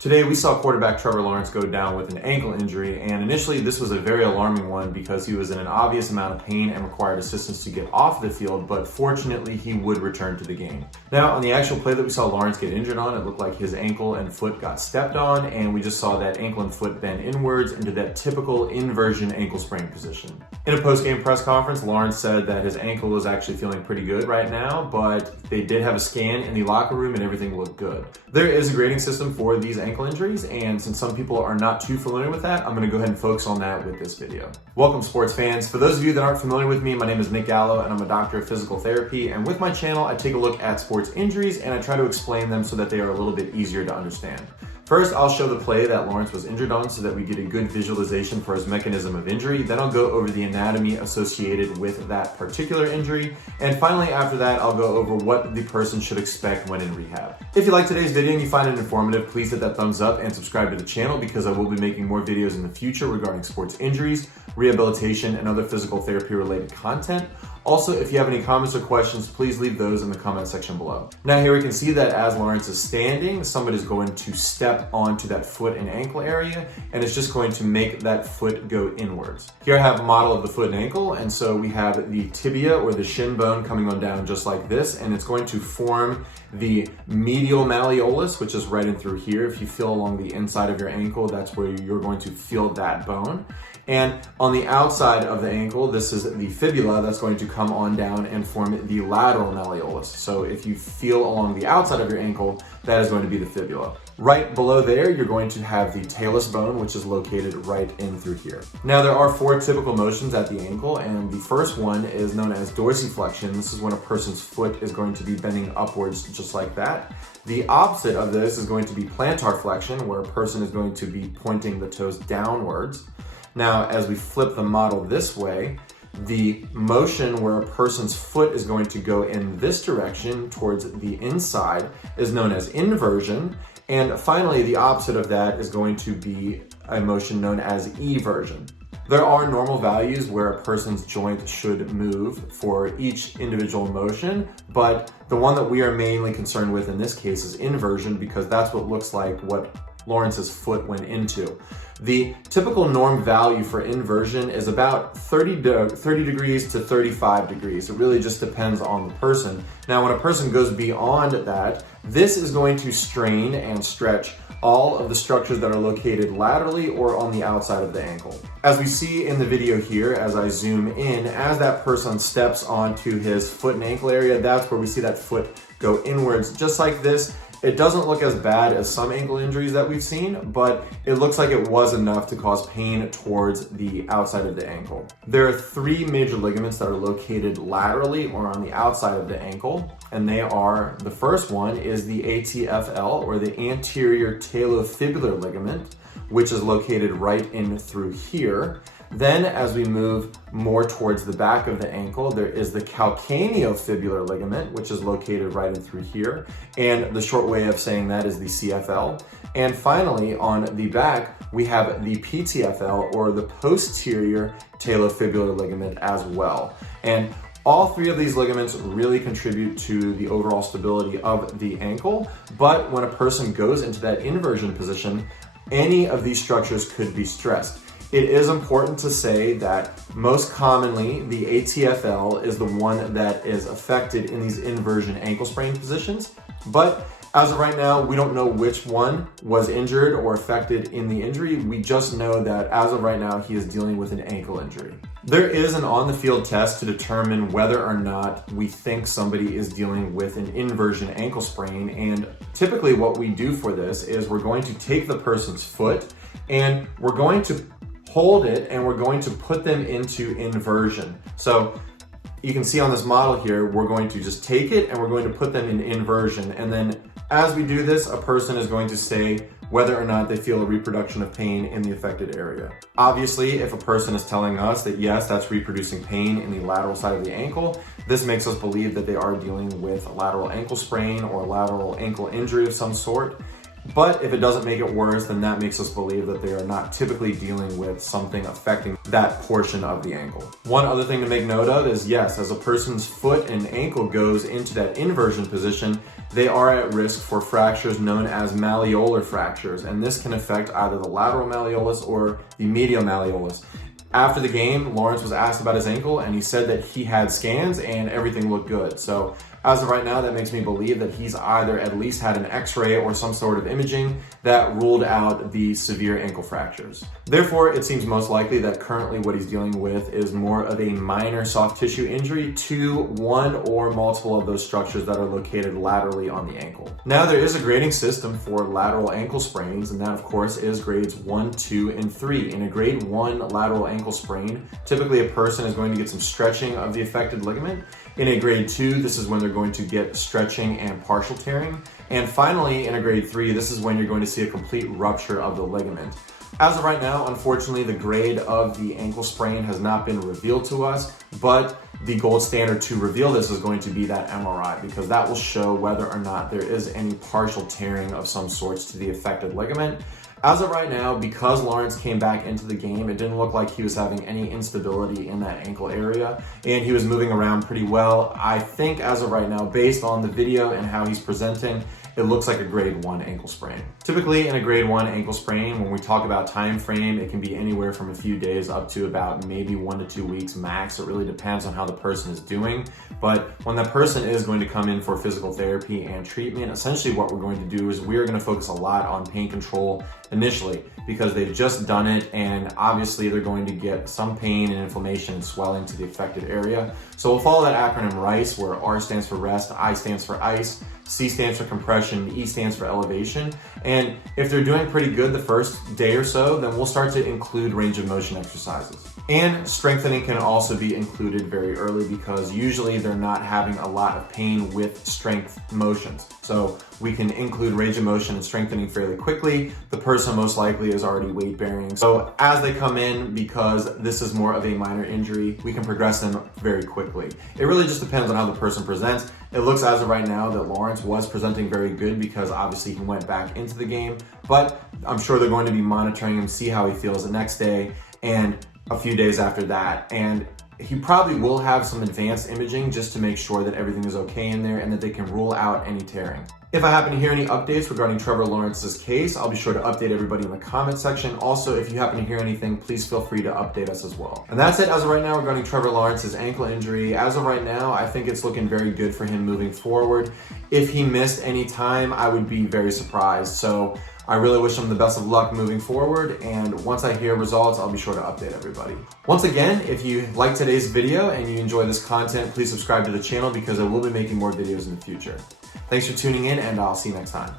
Today we saw quarterback Trevor Lawrence go down with an ankle injury, and initially this was a very alarming one because he was in an obvious amount of pain and required assistance to get off the field, but fortunately he would return to the game. Now on the actual play that we saw Lawrence get injured on, it looked like his ankle and foot got stepped on, and we just saw that ankle and foot bend inwards into that typical inversion ankle sprain position. In a post-game press conference, Lawrence said that his ankle is actually feeling pretty good right now, but they did have a scan in the locker room and everything looked good. There is a grading system for these ankle injuries, and since some people are not too familiar with that, I'm going to go ahead and focus on that with this video. Welcome, sports fans. For those of you that aren't familiar with me, my name is Nick Gallo and I'm a doctor of physical therapy, and with my channel I take a look at sports injuries and I try to explain them so that they are a little bit easier to understand. First, I'll show the play that Lawrence was injured on so that we get a good visualization for his mechanism of injury. Then I'll go over the anatomy associated with that particular injury. And finally, after that, I'll go over what the person should expect when in rehab. If you like today's video and you find it informative, please hit that thumbs up and subscribe to the channel because I will be making more videos in the future regarding sports injuries, rehabilitation, and other physical therapy related content. Also, if you have any comments or questions, please leave those in the comment section below. Now here we can see that as Lawrence is standing, somebody's going to step onto that foot and ankle area, and it's just going to make that foot go inwards. Here I have a model of the foot and ankle, and so we have the tibia or the shin bone coming on down just like this, and it's going to form the medial malleolus, which is right in through here. If you feel along the inside of your ankle, that's where you're going to feel that bone. And on the outside of the ankle, this is the fibula that's going to come on down and form the lateral malleolus. So if you feel along the outside of your ankle, that is going to be the fibula. Right below there, you're going to have the talus bone, which is located right in through here. Now there are four typical motions at the ankle, and the first one is known as dorsiflexion. This is when a person's foot is going to be bending upwards just like that. The opposite of this is going to be plantar flexion, where a person is going to be pointing the toes downwards. Now, as we flip the model this way, the motion where a person's foot is going to go in this direction towards the inside is known as inversion. And finally, the opposite of that is going to be a motion known as eversion. There are normal values where a person's joint should move for each individual motion, but the one that we are mainly concerned with in this case is inversion because that's what looks like what Lawrence's foot went into. The typical norm value for inversion is about 30 degrees to 35 degrees. It really just depends on the person. Now, when a person goes beyond that, this is going to strain and stretch all of the structures that are located laterally or on the outside of the ankle. As we see in the video here, as I zoom in, as that person steps onto his foot and ankle area, that's where we see that foot go inwards, just like this. It doesn't look as bad as some ankle injuries that we've seen, but it looks like it was enough to cause pain towards the outside of the ankle. There are three major ligaments that are located laterally or on the outside of the ankle, and they are, the first one is the ATFL, or the anterior talofibular ligament, which is located right in through here. Then as we move more towards the back of the ankle, there is the calcaneofibular ligament, which is located right in through here. And the short way of saying that is the CFL. And finally, on the back, we have the PTFL, or the posterior talofibular ligament as well. And all three of these ligaments really contribute to the overall stability of the ankle. But when a person goes into that inversion position, any of these structures could be stressed. It is important to say that most commonly the ATFL is the one that is affected in these inversion ankle sprain positions, but as of right now, we don't know which one was injured or affected in the injury. We just know that as of right now, he is dealing with an ankle injury. There is an on-the-field test to determine whether or not we think somebody is dealing with an inversion ankle sprain, and typically what we do for this is we're going to take the person's foot and we're going to hold it and we're going to put them into inversion. So you can see on this model here, we're going to just take it and we're going to put them in inversion. And then as we do this, a person is going to say whether or not they feel a reproduction of pain in the affected area. Obviously, if a person is telling us that yes, that's reproducing pain in the lateral side of the ankle, this makes us believe that they are dealing with a lateral ankle sprain or lateral ankle injury of some sort. But if it doesn't make it worse, then that makes us believe that they are not typically dealing with something affecting that portion of the ankle. One other thing to make note of is, yes, as a person's foot and ankle goes into that inversion position, they are at risk for fractures known as malleolar fractures, and this can affect either the lateral malleolus or the medial malleolus. After the game, Lawrence was asked about his ankle, and he said that he had scans and everything looked good. So as of right now, that makes me believe that he's either at least had an x-ray or some sort of imaging that ruled out the severe ankle fractures. Therefore, it seems most likely that currently what he's dealing with is more of a minor soft tissue injury to one or multiple of those structures that are located laterally on the ankle. Now, there is a grading system for lateral ankle sprains, and that of course is grades 1, 2, and 3. In a grade 1 lateral ankle sprain, typically a person is going to get some stretching of the affected ligament. In a grade 2, this is when they're going to get stretching and partial tearing. And finally, in a grade 3, this is when you're going to see a complete rupture of the ligament. As of right now, unfortunately, the grade of the ankle sprain has not been revealed to us, but the gold standard to reveal this is going to be that MRI, because that will show whether or not there is any partial tearing of some sorts to the affected ligament. As of right now, because Lawrence came back into the game, it didn't look like he was having any instability in that ankle area, and he was moving around pretty well. I think as of right now, based on the video and how he's presenting, it looks like a grade 1 ankle sprain. Typically in a grade 1 ankle sprain, when we talk about time frame, it can be anywhere from a few days up to about maybe 1 to 2 weeks max. It really depends on how the person is doing. But when that person is going to come in for physical therapy and treatment, essentially what we're going to do is we're going to focus a lot on pain control initially, because they've just done it, and obviously they're going to get some pain and inflammation and swelling to the affected area. So we'll follow that acronym RICE, where R stands for rest, I stands for ice, C stands for compression, E stands for elevation. And if they're doing pretty good the first day or so, then we'll start to include range of motion exercises. And strengthening can also be included very early, because usually they're not having a lot of pain with strength motions. So we can include range of motion and strengthening fairly quickly. The person most likely is already weight bearing. So as they come in, because this is more of a minor injury, we can progress them very quickly. It really just depends on how the person presents. It looks as of right now that Lawrence was presenting very good, because obviously he went back into the game, but I'm sure they're going to be monitoring him, see how he feels the next day and a few days after that. And he probably will have some advanced imaging just to make sure that everything is okay in there and that they can rule out any tearing. If I happen to hear any updates regarding Trevor Lawrence's case, I'll be sure to update everybody in the comment section. Also, if you happen to hear anything, please feel free to update us as well. And that's it as of right now regarding Trevor Lawrence's ankle injury. As of right now, I think it's looking very good for him moving forward. If he missed any time, I would be very surprised. So I really wish him the best of luck moving forward, and once I hear results, I'll be sure to update everybody. Once again, if you like today's video and you enjoy this content, please subscribe to the channel, because I will be making more videos in the future. Thanks for tuning in, and I'll see you next time.